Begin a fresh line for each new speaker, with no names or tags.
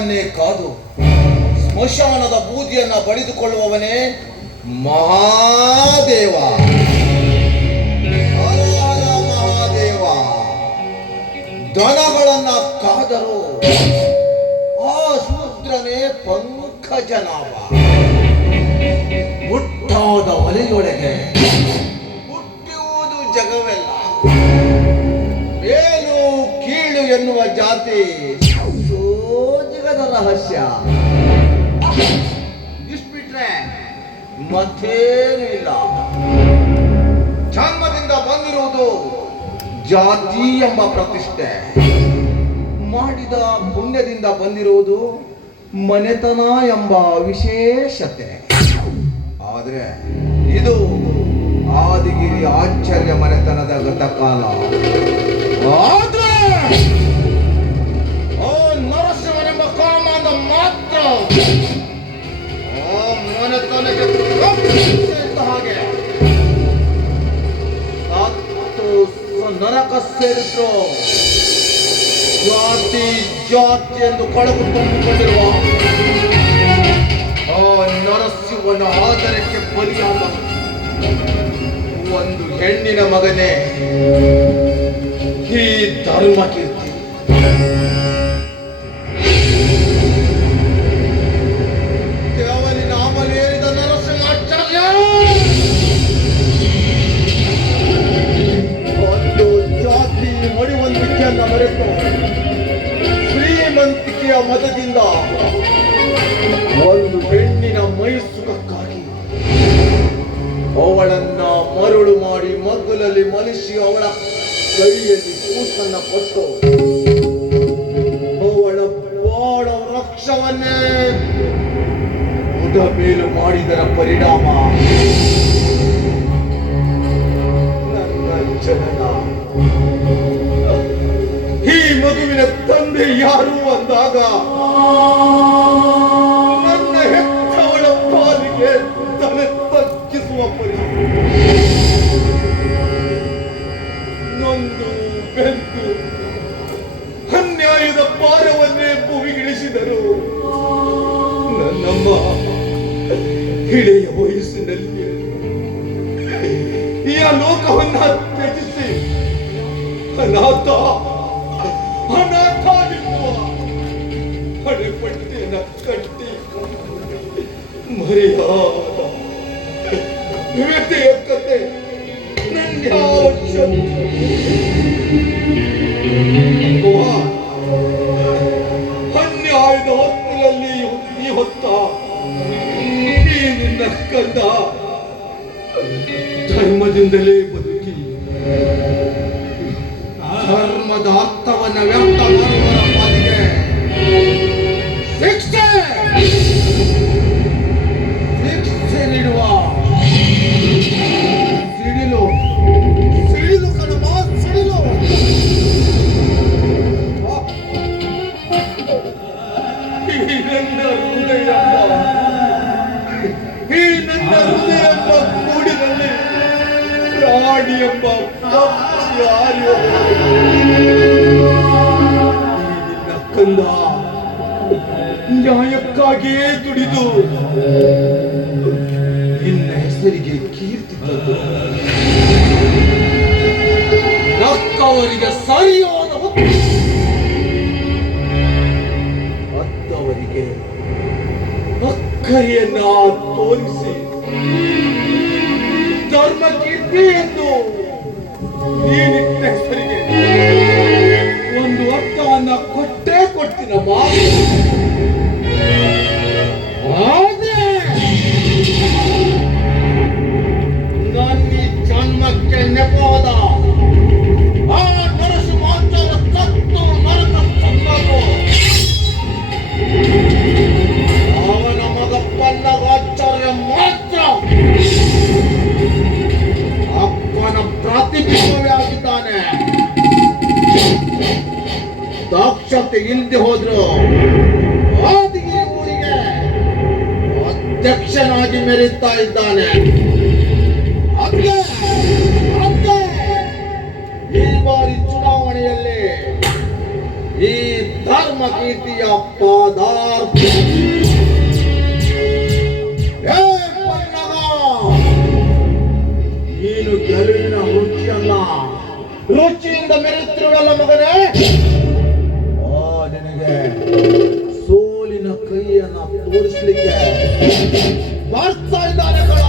ಧರ್ಮವನ್ನೇ ಕಾದು ಸ್ಮಶಾನದ ಬೂದಿಯನ್ನ ಬಡಿದುಕೊಳ್ಳುವವನೇ ಮಹಾದೇವ. ಮಹಾದೇವ. ದನಗಳನ್ನ ಕಾದರು ಆ ಪ್ರಮುಖ ಪಂಕಜನಾವ ಹುಟ್ಟಾದ ಒಲೆಯೊಳಗೆ ಹುಟ್ಟುವುದು ಜಗವೆಲ್ಲ. ಮೇಲು ಕೀಳು ಎನ್ನುವ ಜಾತಿ ಸೋಜಿಗದ ರಹಸ್ಯ. ಇಷ್ಟ್ಬಿಟ್ರೆ ಮತ್ತೇನು ಇಲ್ಲ. ಜನ್ಮದಿಂದ ಬಂದಿರುವುದು ಜಾತಿ ಎಂಬ ಪ್ರತಿಷ್ಠೆ. ಮಾಡಿದ ಪುಣ್ಯದಿಂದ ಬಂದಿರುವುದು ಮನೆತನ ಎಂಬ ವಿಶೇಷತೆ. ಆದ್ರೆ ಇದು ಆದಿಗಿರಿ ಆಶ್ಚರ್ಯ ಮನೆತನದ ಗತಕಾಲ ಸ- ನರಕ ಸೇರಿದ್ರು ಜಾತಿ ಜಾತಿ ಎಂದು ಕೊಳಗು ತುಂಬಿಕೊಂಡಿರುವ ಆ ನರಸಿಂಹನ ಆದರಕ್ಕೆ ಬಲಿಯಾದ ಒಂದು ಹೆಣ್ಣಿನ ಮಗನೇ ಈ ಧರ್ಮ ಕೀರ್ತಿ ಮಾಡಿ ಮನುಷ್ಯ ಅವಳ ಕೈಯಲ್ಲಿ ಕೂಸನ್ನ ಕೊಟ್ಟು, ಅವಳ ಬಾಳ ವೃಕ್ಷವನ್ನೇ ಮುದ ಮೇಲು ಮಾಡಿದರ ಪರಿಣಾಮ. ನನ್ನ ಈ ಮಗುವಿನ ತಂದೆ ಯಾರು ಅಂದಾಗ, ನನ್ನ ಹೆತ್ತವಳ ಪಾಲಿಗೆ ತಲೆ ತಗ್ಗಿಸುವ ಪರಿಸ್ಥಿತಿ ನನ್ನಮ್ಮ ಹಿಳೆಯ ವಯಸ್ಸಿನಲ್ಲಿ ಈ ಲೋಕವನ್ನ ತ್ಯಜಿಸಿ ಅನಾಥ ಅನಾಥ ಹಣೆಪಟ್ಟಿನ ಕಟ್ಟಿ ಮರೆಯಾದ ಕಂದ ಧರ್ಮದಿಂದಲೇ ಬದುಕಿ. ಧರ್ಮದ ಅರ್ಥವನ್ನು ವ್ಯಕ್ತ ಮಾಡುವವರ ನನ್ನ ಹೃದಯ ಎಂಬ ಕೂಡಿನಲ್ಲಿ ಎಂಬ ಪಕ್ಷಿ. ಈ ನಿನ್ನ ಕಂದ ನ್ಯಾಯಕ್ಕಾಗಿಯೇ ದುಡಿದು ನಿನ್ನ ಹೆಸರಿಗೆ ಕೀರ್ತಿ ತಂದು ನಕ್ಕವರಿಗೆ ಸರಿಯಾದ ಹೊತ್ತು ಅತ್ತವರಿಗೆ ಅಕ್ಕರೆಯನ್ನ ತೋರಿಸಿ ಧರ್ಮ ಕೀರ್ತಿ ಎಂದು ಈ ಹೆಸರಿಗೆ ಒಂದು ಅರ್ಥವನ್ನ ಕೊಟ್ಟೇ ಕೊಡ್ತೀನಮ್ಮ. ಇಲ್ದಿ ಹೋದ್ರು. ಅಧ್ಯಕ್ಷನಾಗಿ ಮೆರೀತಾ ಇದ್ದಾನೆ. ಈ ಬಾರಿ ಚುನಾವಣೆಯಲ್ಲಿ ಈ ಧರ್ಮ ಕೀರ್ತಿಯ ಪಾದಾರ್ಥ ನೀನು ಗೆಲುವಿನ ರುಚಿಯನ್ನ ರುಚಿಯಿಂದ ಮೆರೆಯುತ್ತಿರುವಲ್ಲ ಮಗನೇ. ಸೋಲಿನ ಕೈಯನ್ನ ತೋರಿಸ್ಲಿಕ್ಕೆ ಬರ್ತಾ ಇದ್ದಾನೆ ಕಣ.